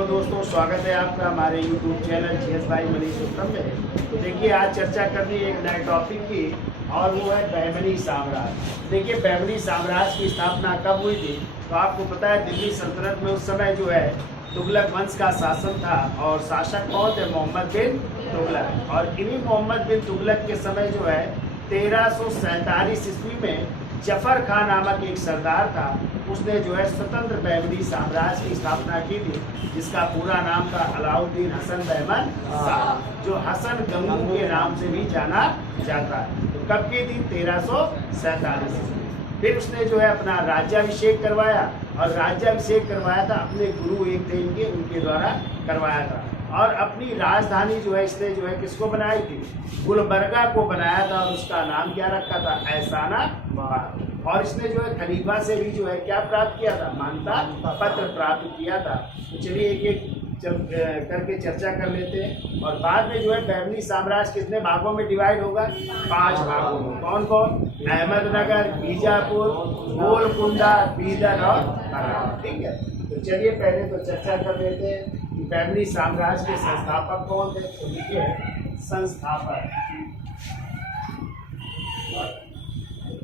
Hello दोस्तों, स्वागत है आपका हमारे YouTube चैनल जीएस भाई मनीष उत्तम में। तो देखिए, आज चर्चा करनी है एक नए टॉपिक की, और वो है बहमनी साम्राज्य। देखिए, बहमनी साम्राज्य की स्थापना कब हुई थी? तो आपको पता है, दिल्ली सल्तनत में उस समय जो है तुगलक वंश का शासन था, और शासक कौन थे? मोहम्मद बिन तुगलक। और इन्हीं मोहम्मद बिन तुगलक के समय जो है 1347 ईस्वी में जफर खान नामक एक सरदार था, उसने जो है स्वतंत्र बहमनी साम्राज्य की स्थापना की थी, जिसका पूरा नाम था अलाउद्दीन हसन बहमन शाह, जो हसन गंगू के नाम से भी जाना जाता है। तो कब की थी? 1347 ईस्वी। फिर उसने जो है अपना राज्याभिषेक करवाया, और राज्याभिषेक करवाया था अपने गुरु एक थे इनके, उनके द्वारा करवाया था। और अपनी राजधानी जो है इसने जो है किसको बनाई थी? गुलबर्गा को बनाया था, और उसका नाम क्या रखा था? एहसानाबाद। और इसने जो है खलीफा से भी जो है क्या प्राप्त किया था? मान्यता पत्र प्राप्त किया था। तो चलिए एक एक करके चर्चा कर लेते हैं। और बाद में जो है बहमनी साम्राज्य कितने भागों में डिवाइड होगा? 5 भागों में। कौन कौन? अहमदनगर, बीजापुर, गोलकुंडा, बीदर और बरार। ठीक है, तो चलिए पहले तो चर्चा कर लेते हैं कि बहमनी साम्राज्य के संस्थापक कौन थे। तो देखिए,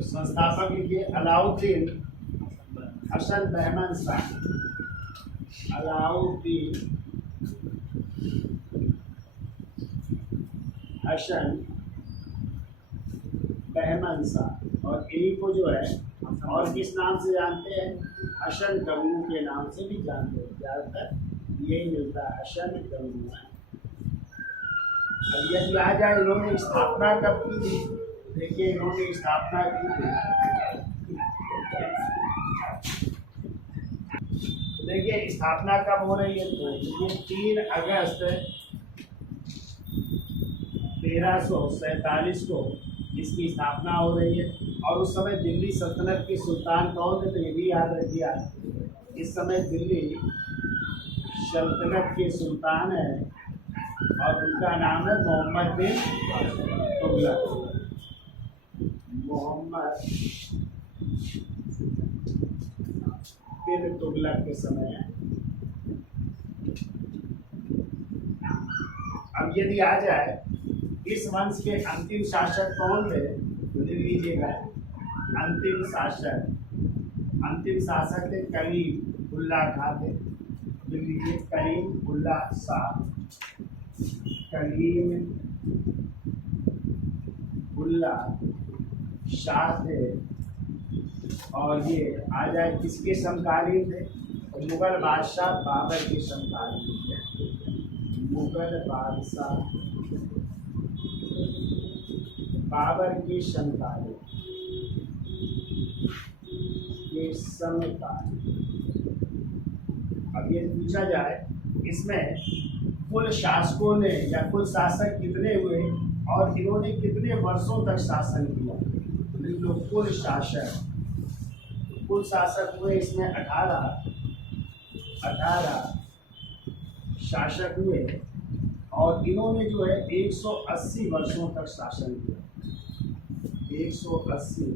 संस्थापक लिखिए अलाउद्दीन हसन बहमन शाह। अलाउद्दीन हसन बहमन शाह। और इन्हीं को जो है और किस नाम से जानते हैं? हसन गंगू के नाम से भी जानते हैं। ज़्यादातर यही मिलता है, हसन गंगू। अब यदि आ जाए इन्होंने स्थापना कब की थी? देखिए, इन्होंने स्थापना की थी, देखिए स्थापना कब हो रही है? तो ये 3 अगस्त 1347 को इसकी स्थापना हो रही है। और उस समय दिल्ली सल्तनत के सुल्तान कौन थे? तो ये भी याद रखिए, इस समय दिल्ली सल्तनत के सुल्तान है, और उनका नाम है मोहम्मद बिन तुगलक। मोहम्मद बिन तुगलक के समय है। अब यदि आ जाए इस वंश के अंतिम शासक कौन थे? तो लिख लीजिएगा, अंतिम शासक थे कलीम उल्ला खां थे। लिख लीजिए, कलीम उल्ला शाह। कलीम उल्ला शाह थे। और ये आ जाए किसके समकालीन थे? मुगल बादशाह बाबर के समकालीन थे। मुगल बादशाह बाबर के समकालीन के समकालीन। अब ये पूछा जाए इसमें कुल शासकों ने या कुल शासक कितने हुए, और इन्होंने कितने वर्षों तक शासन किया? तो कुल शासक हुए इसमें 18 शासक हुए, और इन्होंने जो है 180 वर्षों तक शासन किया। 180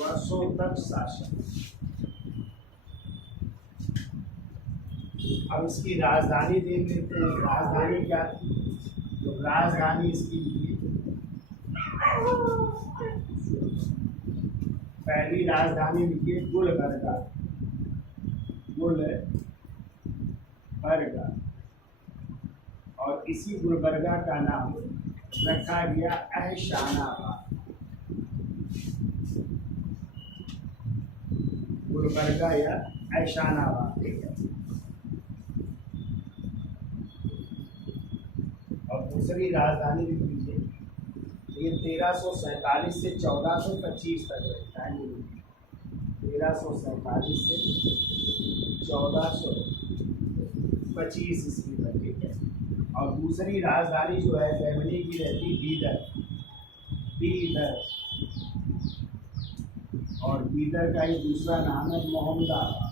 वर्षों तक शासन। अब इसकी राजधानी देख लेते हैं। राजधानी क्या थी? तो राजधानी इसकी पहली राजधानी लिखिए गुलबर्गा। गुलबर्गा। और इसी गुलबर्गा का नाम रखा गया एहसानाबाद। गुलबर्गा या एहसानाबाद। ठीक है। और दूसरी राजधानी लिख लीजिए, ये 1347 से 1425 तक है। 1347 से 1425 ईस्वी तक। ठीक है। और दूसरी राजधानी जो है बहमनी की रहती बीदर। और बीदर का ही दूसरा नाम है मोहम्मदाबाद।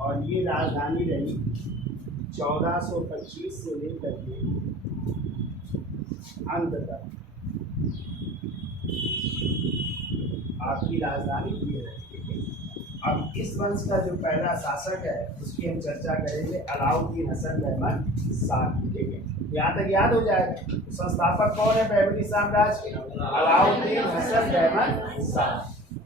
और ये राजधानी रही 1425 से लेकर के अंत तक। आपकी राजधानी ये रही। अब इस वंश का जो पहला शासक है उसकी हम चर्चा करेंगे, अलाउद्दीन हसन बहमन शाह। ठीक है, यहाँ तक याद हो जाएगा। संस्थापक कौन है बहमनी साम्राज्य के? अलाउद्दीन हसन बहमन शाह,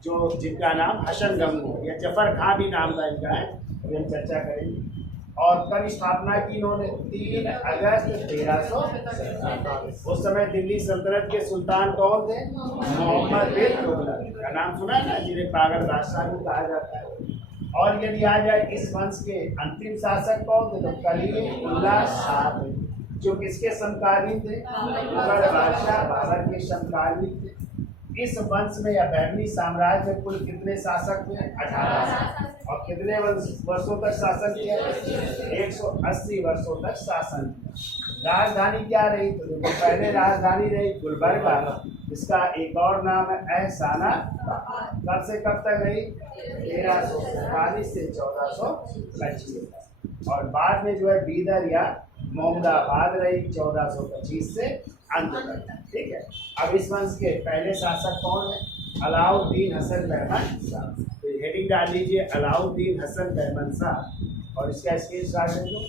जो जिनका नाम हसन गंगू या जफर खां भी नाम था इनका है, अभी हम चर्चा करेंगे। और कब स्थापना की इन्होंने? 3 अगस्त 1347। उस समय दिल्ली सल्तनत के सुल्तान कौन थे? मोहम्मद बिन तुगलक। का नाम सुना है ना, जिन्हें पागल बादशाह भी कहा जाता है। और यदि आ जाए इस वंश के अंतिम शासक कौन थे? तो कलीमुल्लाह शाह थे, जो किसके समकालीन थे? मुगल बादशाह बाबर के समकालीन थे। इस वंश में या बहमनी साम्राज्य में कुल कितने शासक थे? 18। और कितने वर्षों तक शासन किया? 180 वर्षों तक शासन किया। राजधानी क्या रही? तो पहले राजधानी रही गुलबर्गा, इसका एक और नाम है एहसाना। कब से कब तक रही? 1347 से 1425। और बाद में जो है बीदर या मोहम्मदाबाद रही 1425 से अंत तक। ठीक है, अब इस वंश के पहले शासक कौन है? अलाउद्दीन हसन बहमन शाह। तो हेडिंग डाल लीजिए अलाउद्दीन हसन बहमन शाह और इसका स्क्रीनशॉट ले लो।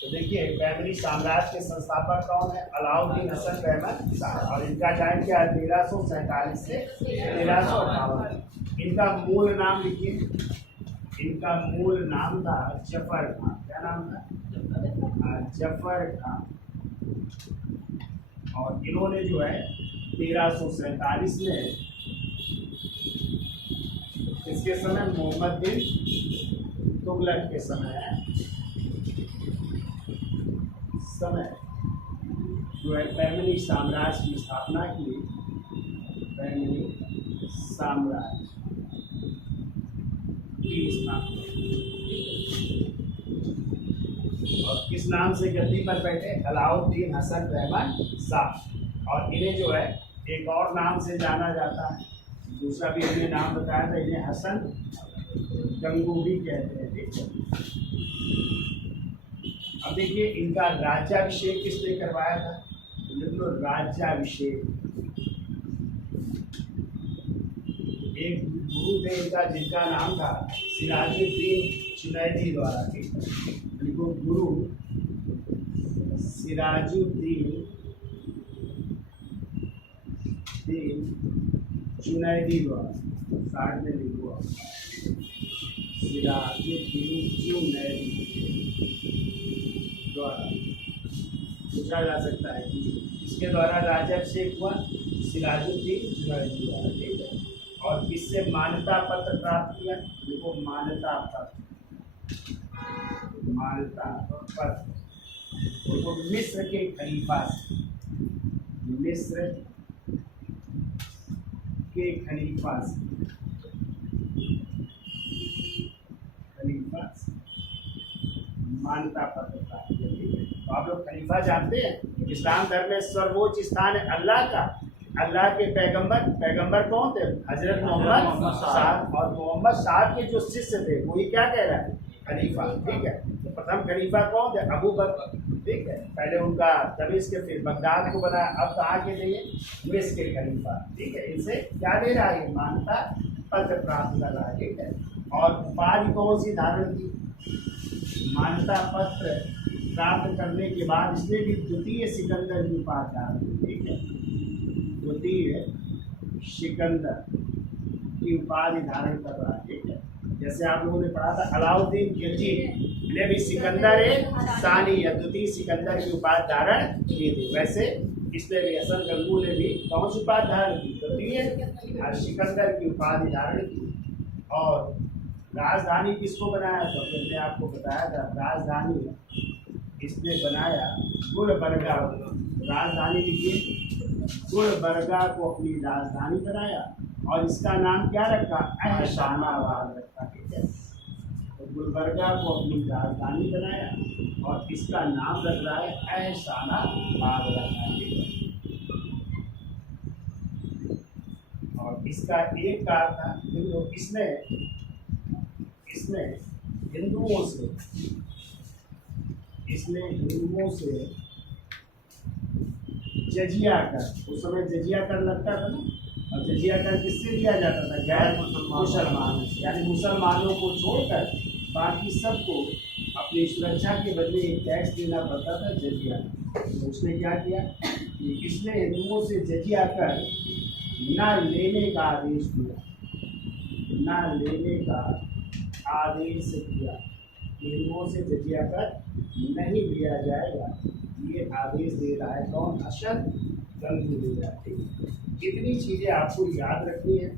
तो देखिए बहमनी साम्राज्य के संस्थापक कौन है? अलाउद्दीन हसन बहमन शाह। और इनका टाइम क्या है? 1347 से 1358। इनका मूल नाम लिखिए। इनका मूल नाम था जफर खां। क्या नाम था? जफर खां। और इन्होंने जो है 1347 में इसके समय मोहम्मद बिन तुगलक के समय जो है बहमनी साम्राज्य की स्थापना की। बहमनी साम्राज्य की स्थापना और किस नाम से गद्दी पर बैठे? अलाउद्दीन हसन बहमन शाह। और इन्हें जो है एक और नाम से जाना जाता है, दूसरा भी इन्हें नाम बताया था, इन्हें हसन गंगू भी कहते हैं। ठीक है, अब देखिए इनका राज्याभिषेक किसने करवाया था? तो राज्याभिषेक एक गुरु थे इनका, जिनका नाम था सिराजुद्दीन चुनैदी द्वारा। ठीक है, इनको गुरु सिराजुद्दीन चुनैदी द्वारा, साथ में लिखो सिराजुद्दीन चुनैदी द्वारा पूछा जा सकता है कि इसके द्वारा राज्याभिषेक हुआ। सिराजुद्दीन चुनैदी द्वारा। ठीक है, और किससे मान्यता पत्र प्राप्त किया? देखो मान्यता पत्र, मान्यता पत्र देखो मिस्र के खलीफा से, मिस्र के खलीफा से मान्यता पत्र प्राप्त किया। तो आप लोग खलीफा जानते हैं, इस्लाम धर्म में सर्वोच्च स्थान है अल्लाह का। अल्लाह के पैगंबर कौन थे? हजरत मोहम्मद साहब। और मोहम्मद साहब के जो शिष्य थे वही क्या कह रहा है? खलीफा। ठीक है, तो प्रथम खलीफा कौन थे? अबू बकर। ठीक है, पहले उनका दमिश्क के फिर बगदाद को बनाया, अब कहाँ के लिए? मिस्र के खलीफा। ठीक है, इनसे क्या ले रहा है? मान्यता पत्र प्राप्त कर रहा है। ठीक है, और उपाधि कौन सी धारण की? मान्यता पत्र प्राप्त करने के बाद इसने भी द्वितीय सिकंदर की उपाधि धारण की। ठीक है, द्वितीय सिकंदर की उपाधि धारण कर रहा है। ठीक है, जैसे आप लोगों ने पढ़ा था अलाउद्दीन खिलजी ने भी सिकंदर सानी या द्वितीय सिकंदर की उपाधि धारण की थी, वैसे इसने भी हसन गंगू ने भी कौन सी उपाधि धारण की? द्वितीय सिकंदर की उपाधि धारण की। और राजधानी किसको बनाया? तो मैंने आपको बताया था राजधानी इसने बनाया गुलबर्गा। राजधानी लिखिए, गुलबर्गा को अपनी राजधानी बनाया और इसका नाम क्या रखा? एहसानाबाद रखा। ठीक है, तो गुलबर्गा को अपनी राजधानी बनाया और इसका नाम रख रहा है एहसानाबाद रखा। ठीक है, और इसका एक कारण था तो इसमें हिंदुओं से जजिया कर, उस समय जजिया कर लगता था ना, जजिया कर किससे लिया जाता था? गैर मुसलमानों से। यानी मुसलमानों को छोड़कर बाकी सबको अपनी सुरक्षा के बदले एक टैक्स देना पड़ता था, जजिया। तो उसने क्या किया कि इसने हिंदुओं से जजिया कर न लेने का आदेश दिया, न लेने का आदेश दिया। हिंदुओं से जजिया कर नहीं लिया जाएगा, ये आदेश दे रहा है कौन? अशद गंगुबाई। कितनी चीज़ें आपको याद रखनी है।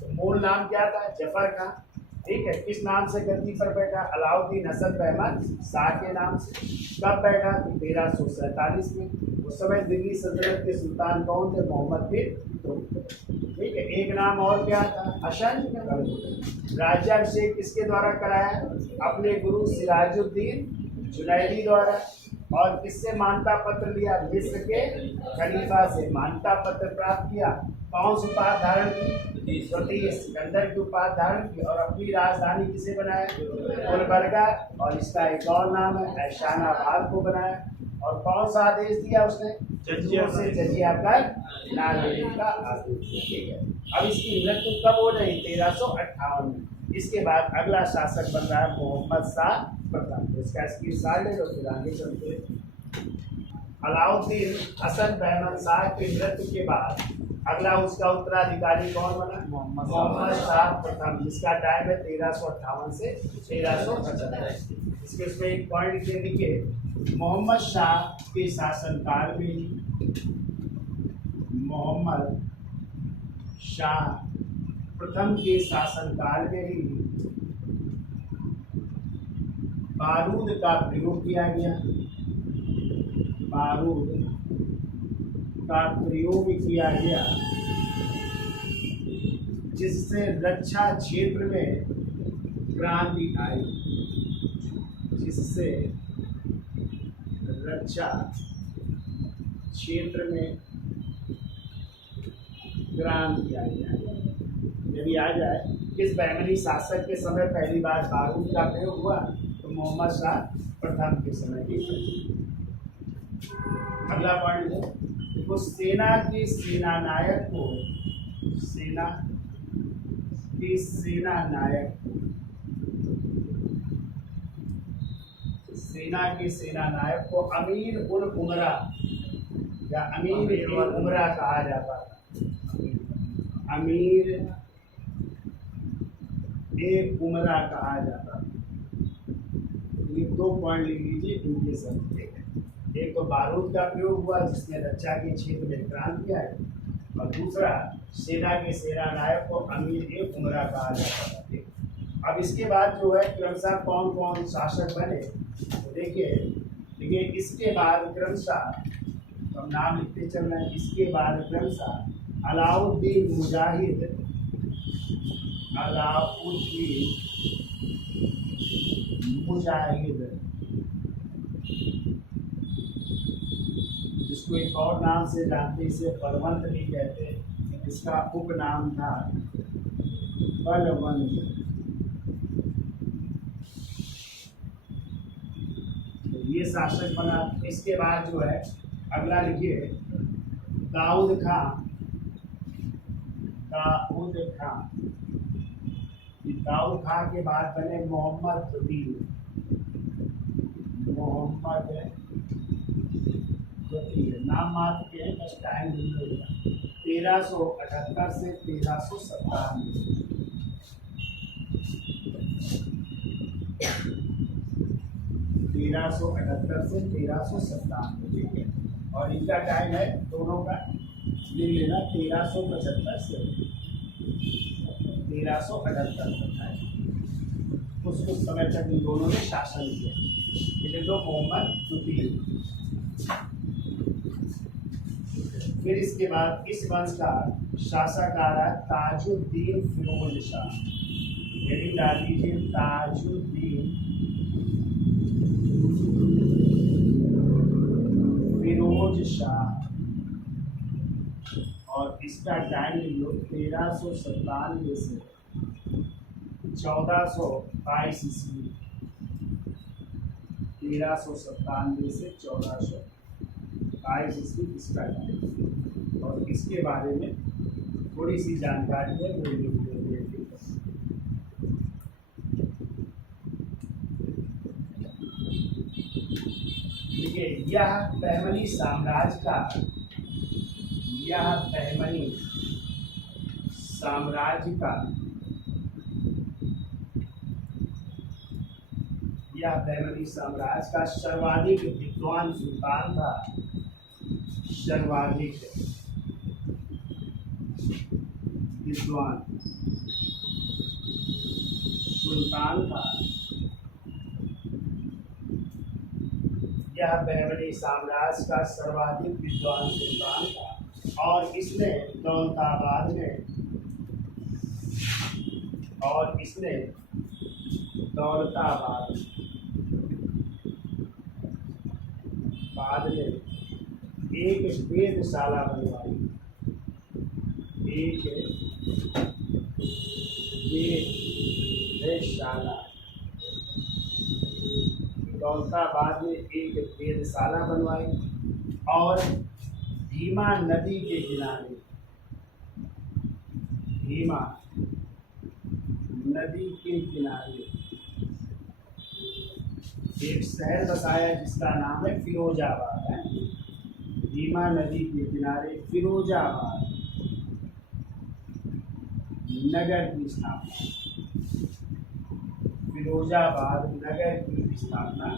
तो मूल नाम क्या था? जफर खां। ठीक है, किस नाम से गद्दी पर बैठा? अलाउद्दीन हसन अहमद शाह के नाम से। कब बैठा? 1347 में। उस समय दिल्ली सल्तनत के सुल्तान कौन थे? मोहम्मद बिन तुगलक। ठीक है, एक नाम और क्या था? अशद गंगुबाई। राज्याभिषेक किसके द्वारा कराया? अपने गुरु सिराजुद्दीन जुनैदी द्वारा। और किससे मान्यता पत्र लिया? मिस्र के खलीफा से मान्यता पत्र प्राप्त किया। कौन सी उपाधि धारण की? द्वितीय सिकंदर की उपाधि धारण की। और अपनी राजधानी किसे बनाया? गुलबर्गा। और इसका एक और नाम है ऐशानाबाद को बनाया। और कौन सा आदेश दिया उसने? जजिया से जजिया कर ना लेने का आदेश दिया। ठीक है, अब इसकी मृत्यु कब हो रही? 1358 में। इसके बाद अगला शासक बन रहा है मोहम्मद शाह प्रथम। इसका स्क्रीनशॉट ले लो, फिर आगे चलते हैं। अलाउद्दीन हसन अहमद शाह की मृत्यु के बाद अगला उसका उत्तराधिकारी कौन बना? मोहम्मद शाह प्रथम, जिसका टाइम है 1358 से 1375। इसके उसमें एक पॉइंट लिखे, मोहम्मद शाह के शासनकाल में ही, मोहम्मद शाह प्रथम के शासनकाल में ही बारूद का प्रयोग किया गया। बारूद का प्रयोग किया गया, जिससे रक्षा क्षेत्र में क्रांति आई, जिससे रक्षा क्षेत्र में क्रांति आई। यदि आ जाए किस बहमनी शासक के समय पहली बार बारूद का प्रयोग हुआ? तो मोहम्मद शाह प्रथम के समय की। अगला पॉइंट देखो, सेना के सेना नायक को, सेना के सेना नायक, सेना के सेना नायक को अमीर उल उमरा या अमीर ए उमरा कहा जाता था। अमीर ए उमरा कहा जाता था। ये दो पॉइंट लिख लीजिए, इनके सब। एक तो बारूद का प्रयोग हुआ, जिसमें रक्षा के क्षेत्र में क्रांति आई। और दूसरा, सेना के सेना नायक को अमीर ए उमरा कहा जाता था। अब इसके बाद जो है क्रमशः कौन कौन शासक बने, तो देखिए इसके बाद क्रमशः, तो हम नाम लिखते चल रहे हैं। इसके बाद क्रमशः अलाउद्दीन मुजाहिद, अलाउद्दीन मुजाहिद, जिसको एक और नाम से जानते, इसे बलवंत भी कहते हैं। इसका उपनाम था बलवंत। तो ये शासक बना। इसके बाद जो है अगला लिखिए, दाऊद खां। दाऊद खां, दाऊद खां के बाद बने मोहम्मद द्वितीय। मोहम्मद द्वितीय नाम मात्र के हैं, बस टाइम नहीं होगा। 1378 से 1397। 1378 से 1397, ठीक है। और इनका टाइम है दोनों का लिख लेना, 1375 से 1378 तक है। कुछ समय तक इन दोनों ने शासन किया। ये दो मोहम्मद द्वितीय। फिर इसके बाद इस वंश का शासक आ रहा है ताजुद्दीन फिरोज शाह। हेडिंग डाल दीजिए, ताजुद्दीन फिरोज शाह। और इसका टाइम लो 1397 से 1422 ईस्वी। 1397 से 1422 ईस्वी इसका टाइम। और इसके बारे में थोड़ी सी जानकारी है वो लिख देते हैं। देखिए यह बहमनी साम्राज्य का, यह बहमनी साम्राज्य का, यह बहमनी साम्राज्य का सर्वाधिक विद्वान सुल्तान था, सर्वाधिक विद्वान सुल्तान था। यह बहमनी साम्राज्य का सर्वाधिक विद्वान सुल्तान था और इसने दौलताबाद में, और इसने दौलताबाद बाद में एक वेधशाला बनवाई, एक वेधशाला, दौलताबाद में एक वेधशाला बनवाई और भीमा नदी के किनारे, भीमा नदी के किनारे एक शहर बसाया जिसका नाम है फिरोजाबाद है। भीमा नदी के किनारे फिरोजाबाद नगर की स्थापना, फिरोजाबाद नगर की स्थापना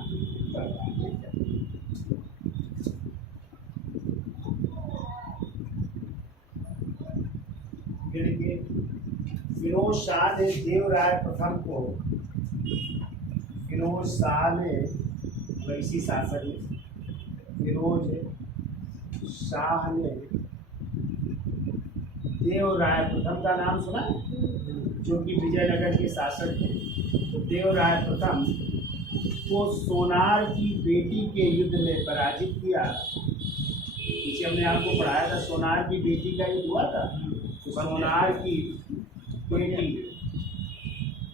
करवाई है। फिरोज शाह ने देवराय प्रथम को, फिरोज शाह ने वैसी शासक ने, फिरोज शाह ने देवराय प्रथम का नाम सुना, जो कि विजयनगर के शासक थे। तो देवराय प्रथम को सोनार की बेटी के युद्ध में पराजित किया। पीछे हमने आपको पढ़ाया था सोनार की बेटी का युद्ध हुआ था। तो सोनार की बेटी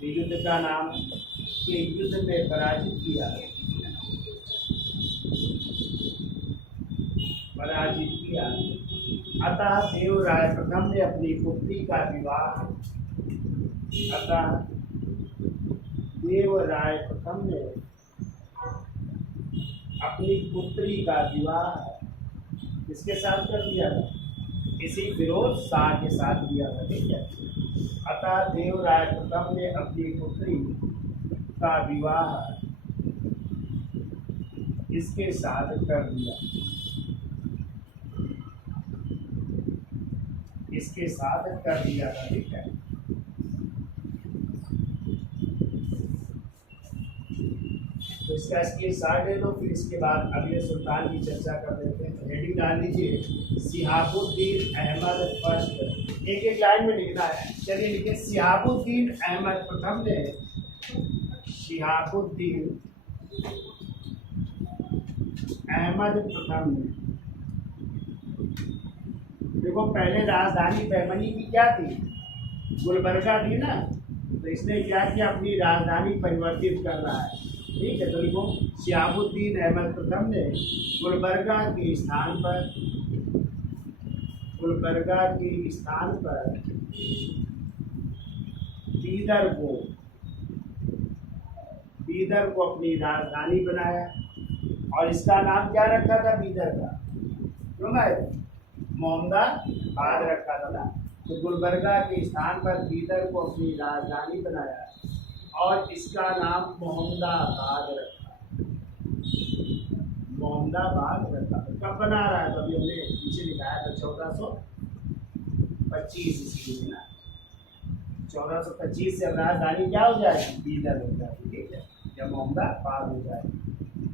के युद्ध का नाम के युद्ध में पराजित किया, पराजित किया। अतः देवराय प्रथम ने अपनी पुत्री का विवाह, अतः देवराय प्रथम ने अपनी पुत्री का विवाह किसके साथ कर दिया था? इसी फिरोज शाह के साथ किया था, ठीक है। अतः देवराय प्रथम ने अपनी पुत्री का विवाह इसके साथ कर दिया, इसके साथ कर दिया था, ठीक है। तो इसका स्क्रीनशॉट ले लो, फिर इसके बाद अगले सुल्तान की चर्चा कर लेते हैं। तो हेडिंग डाल लीजिए सिहाबुद्दीन अहमद फर्स्ट, एक एक लाइन में लिखना है। चलिए लिखिए सिहाबुद्दीन अहमद प्रथम ने, सिहाबुद्दीन अहमद प्रथम ने, देखो पहले राजधानी बहमनी की क्या थी? गुलबर्गा थी ना। तो इसने क्या किया, अपनी राजधानी परिवर्तित कर रहा है, ठीक है। तो देखो सिहाबुद्दीन अहमद प्रथम ने गुलबर्गा के स्थान पर, गुलबर्गा के स्थान पर बीदर को, बीदर को अपनी राजधानी बनाया। और इसका नाम क्या रखा था बीदर का? क्यों भाई? मोहम्मदाबाद रखा था ना। तो गुलबर्गा के स्थान पर बीदर को अपनी राजधानी बनाया और इसका नाम मोहम्मदाबाद रखा, मोहम्मदाबाद रखा। कब बना रहा है? तो अभी हमने पीछे लिखाया था 1425 ईस्वी में ना। 1425 से राजधानी क्या हो जाएगी? बीदर हो जाएगी, ठीक है, या मोहम्मदाबाद हो जाएगी।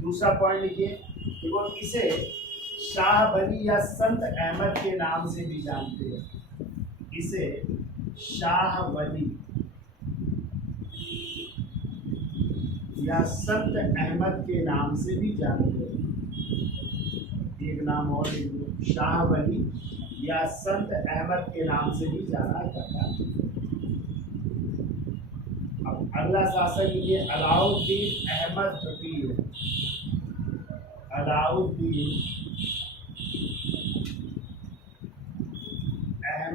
दूसरा पॉइंट लिखिए, देखो इसे शाह वली या संत अहमद के नाम से भी जानते हैं। इसे शाह वली या संत अहमद के नाम से भी जानते हैं। एक नाम और लिख लो, शाह वली या संत अहमद के नाम से भी जाना जाता है। अब अगला शासक ये अलाउद्दीन अहमद फकीर, अलाउद्दीन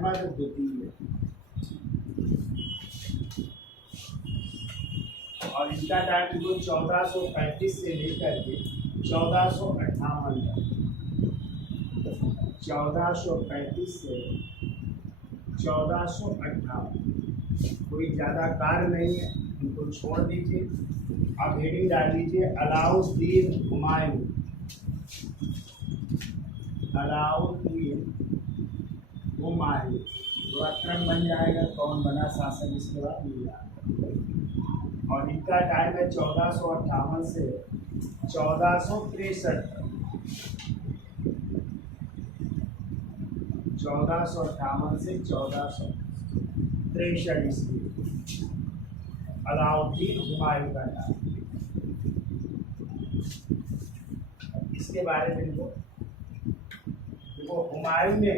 अहमद द्वितीय, और इनका टाइम जो 1435 से लेकर के 1458 तक, 1435 से 1458, कोई ज़्यादा कार्य नहीं है, इनको छोड़ दीजिए। अब हेडिंग डाल दीजिए अलाउद्दीन हुमायूं, अलाउद्दीन हुमायूं, तो अक्रम बन जाएगा, कौन बना शासक इसके बाद मिल जाएगा। और इनका टाइम है 1458 से 1463 तक, 1458 से 1463 ईस्वी, अलाउद्दीन हुमायूं का नाम। इसके बारे में देखो हुमायूं ने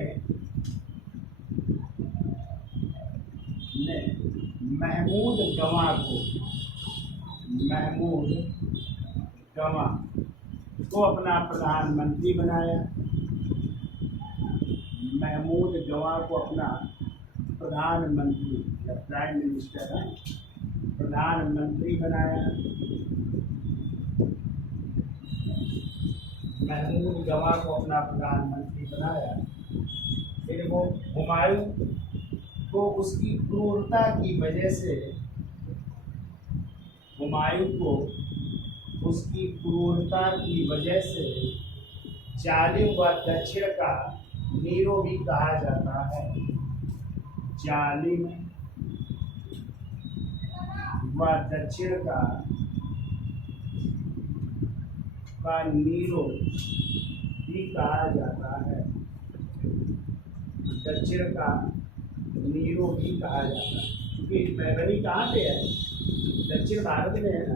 महमूद गवां को अपना प्रधानमंत्री बनाया। महमूद गवां को अपना प्रधानमंत्री या प्राइम मिनिस्टर है, प्रधानमंत्री बनाया। महमूद गवां को अपना प्रधानमंत्री बनाया। फिर वो हुमायूं को उसकी क्रूरता की वजह से, हुमायूं को उसकी क्रूरता की वजह से जालिम व दक्षिण का नीरो भी कहा जाता है। जालिम व दक्षिण का नीरो भी कहा जाता है। दक्षिण का नीरो भी कहा जाता है, क्योंकि बैबनी कहाँ पे है? दक्षिण भारत में है ना।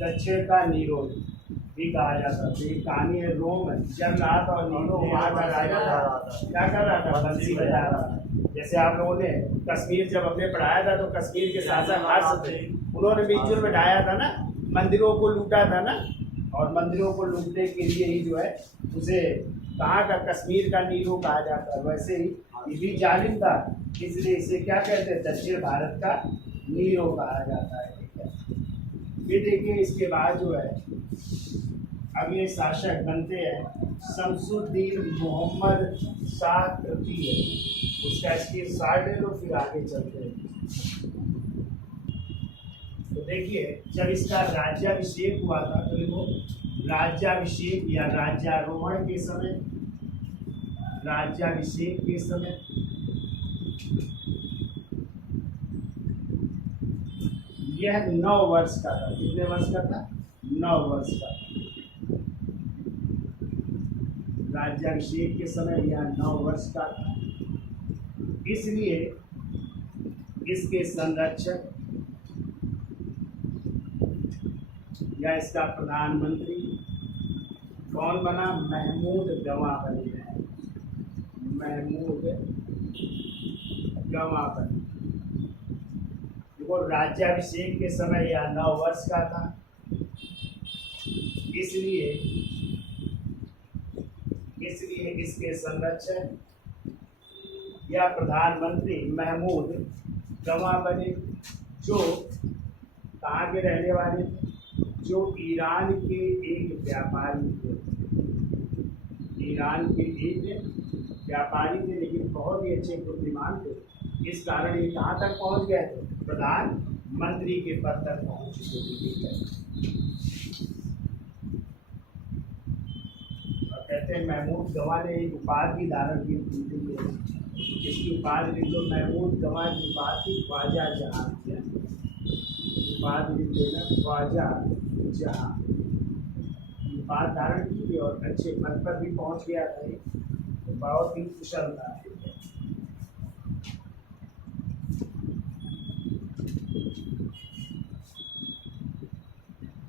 दक्षिण का नीरो भी कहा जाता है। ये कहानी है रोम जब रहा था और नीरो वहाँ का राजा था, क्या कर रहा था? बंसी बजा रहा था। जैसे आप लोगों ने कश्मीर जब हमने पढ़ाया था, तो कश्मीर के शासक हर्ष थे, उन्होंने मिलजुल बिठाया था ना, मंदिरों को लूटा था ना, और मंदिरों को लूटने के लिए ही जो है उसे कहाँ का कश्मीर का नीरो कहा जाता है। वैसे ही ये भी जालिम था, इसलिए इसे क्या कहते हैं? दक्षिण भारत का नीरो कहा जाता है। ठीक है, फिर देखिए इसके बाद जो है अगले शासक बनते हैं शमसुद्दीन मोहम्मद शाह तृतीय। उसका स्क्रीनशॉट ले लो, फिर आगे चलते हैं। तो देखिए जब इसका राज्याभिषेक हुआ था, तो देखो राज्याभिषेक या राज्यारोहण के समय, राज्याभिषेक के समय यह 9 वर्ष का था। कितने वर्ष का था? 9 वर्ष का। राज्याभिषेक के समय यह 9 वर्ष का था, इसलिए इसके संरक्षक या इसका प्रधानमंत्री कौन बना? महमूद गवां बने हैं। महमूद गवां बने। देखो राज्याभिषेक के समय यह 9 वर्ष का था, इसलिए इसके संरक्षक या प्रधानमंत्री महमूद गवां बने, जो कहाँ के रहने वाले थे? जो ईरान के एक व्यापारी थे। ईरान के एक व्यापारी थे, लेकिन बहुत ही अच्छे बुद्धिमान थे। इस कारण ये कहाँ तक पहुँच गए थे? प्रधानमंत्री के पद तक पहुँच चुके थे। और कहते हैं महमूद गवां ने एक उपाधि धारण की थी, इसकी उपाधि लिख लो। महमूद गवां की उपाधि ख्वाजा जहां, उपाधि लिख देना ख्वाजा जहां। उपाधि धारण की और अच्छे पद पर भी पहुंच गया था, तो बहुत ही कुशल था।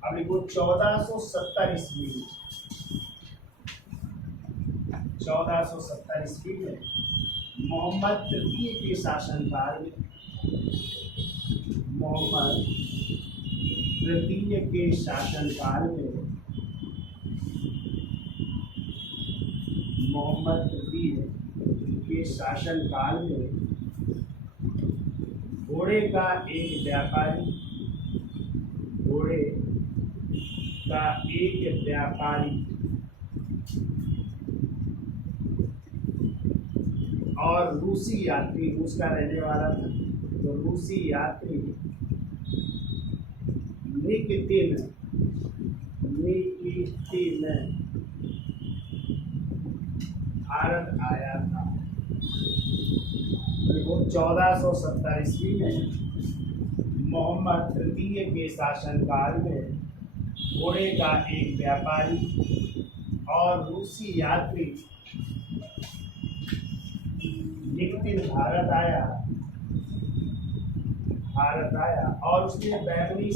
अब लिखो 1470 ईस्वी। 1470 ईस्वी में मोहम्मद तृतीय के शासनकाल में, मोहम्मद तृतीय के शासनकाल में मोहम्मद तृतीय के शासनकाल में घोड़े का एक व्यापारी और रूसी यात्री, रूस का रहने वाला था, तो रूसी यात्री निकितिन भारत आया था। वो 1470 ईस्वी में मोहम्मद तृतीय के शासनकाल में घोड़े का एक व्यापारी और रूसी यात्री निकितिन भारत आया और उसने बैमनी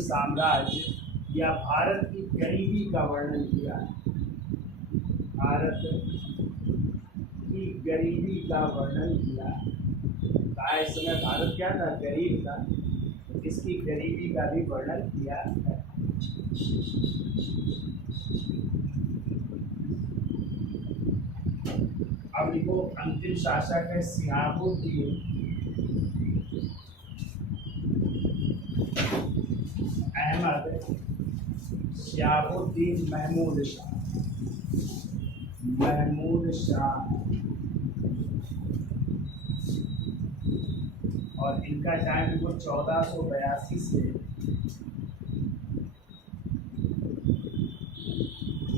साम्राज्य या भारत की गरीबी का वर्णन किया। भारत की गरीबी का वर्णन किया। इस समय भारत क्या था? गरीब था। इसकी गरीबी का भी वर्णन किया है। अब लिखो अंतिम शासक है शिहाबुद्दीन अहमद शिहाबुद्दीन महमूद शाह और इनका टाइम लिखो 1482 से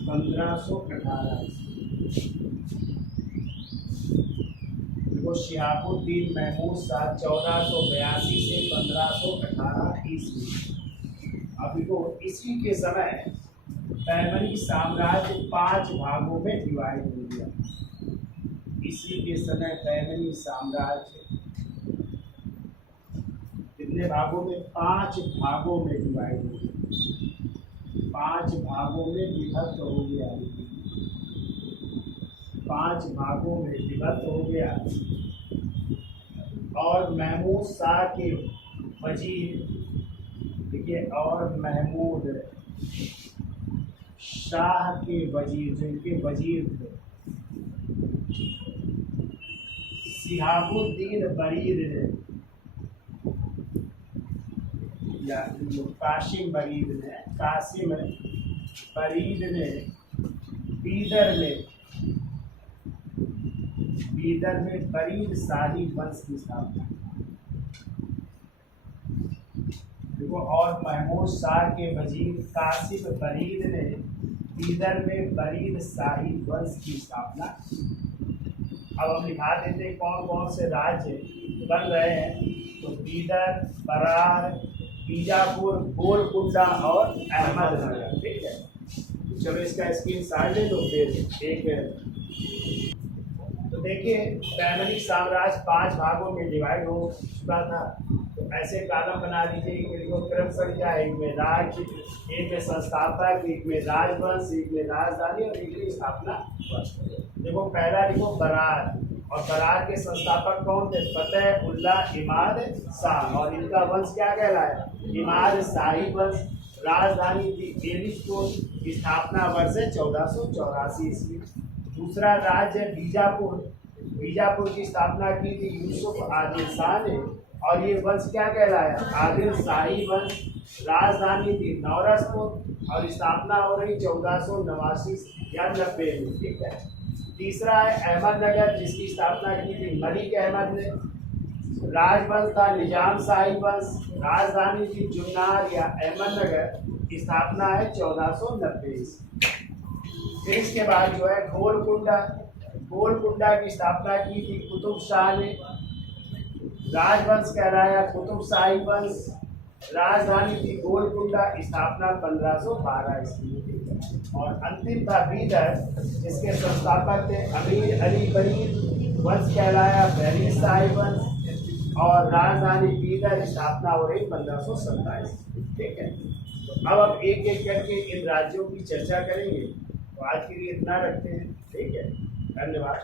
1518। देखो शिहाबुद्दीन महमूद शाह 1482 से 1518 ईस्वी। अब देखो इसी के समय बहमनी साम्राज्य 5 भागों में डिवाइड हो गया। इसी के समय बहमनी साम्राज्य कितने भागों में? 5 भागों में डिवाइड हो गया। 5 भागों में विभक्त हो गया। 5 भागों में विभक्त हो गया और महमूद शाह के वजीर, देखिए, और महमूद शाह के वजीर, जिनके वजीर थे शिहाबुद्दीन बरीद ने या कासिम बरीद ने बीदर में बरीद शाही वंश की स्थापना। देखो, और महमूद शाह के वजीर कासिम बरीद ने बीदर में बरीद शाही वंश की स्थापना। अब हम दिखा देते हैं कौन कौन से राज्य बन रहे हैं। तो बीदर, बरार, बीजापुर, गोलकुंडा और अहमदनगर। ठीक है, चलो इसका स्क्रीनशॉट ले लो। फिर एक तो देखिए बहमनी साम्राज्य 5 भागों में डिवाइड हो चुका था। तो ऐसे कॉलम बना लीजिए कि क्रम संख्या, एक में राज्य, एक में संस्थापक, एक में राजवंश, एक में राजधानी और एक में स्थापना वर्ष। देखो पहला लिखो बरार, और बरार के संस्थापक कौन थे? फतेह उल्लाह इमाद शाह, और इनका वंश क्या कहलाया? इमाद शाही वंश। राजधानी थी बेलिसपुर, स्थापना वर्ष है 1484 ईस्वी। दूसरा राज्य बीजापुर की स्थापना की थी यूसुफ आदिल शाह ने, और ये वंश क्या कहलाया? आदिल शाही वंश। राजधानी थी नौरसपुर और स्थापना हो रही 1489 या 90 में। ठीक है। तीसरा है अहमदनगर, जिसकी स्थापना की थी मलिक अहमद ने। राजवंश था निजाम शाही वंश। राजधानी थी जुन्नार या अहमदनगर, स्थापना है 1490। फिर इसके बाद जो है गोलकुंडा की स्थापना की थी कुतुब शाह ने। राजवंश कहलाया कुतुब शाही वंश। राजधानी थी गोलकुंडा, स्थापना 1512 ईस्वी। और अंतिम था बीदर, जिसके संस्थापक थे अमीर अली बरीद, वंश कहलाया बहरी शाही वंश, और राजधानी बीदर, स्थापना हो रही 1527। ठीक है। तो अब एक एक करके इन राज्यों की चर्चा करेंगे। तो आज के लिए इतना रखते हैं। ठीक है, धन्यवाद।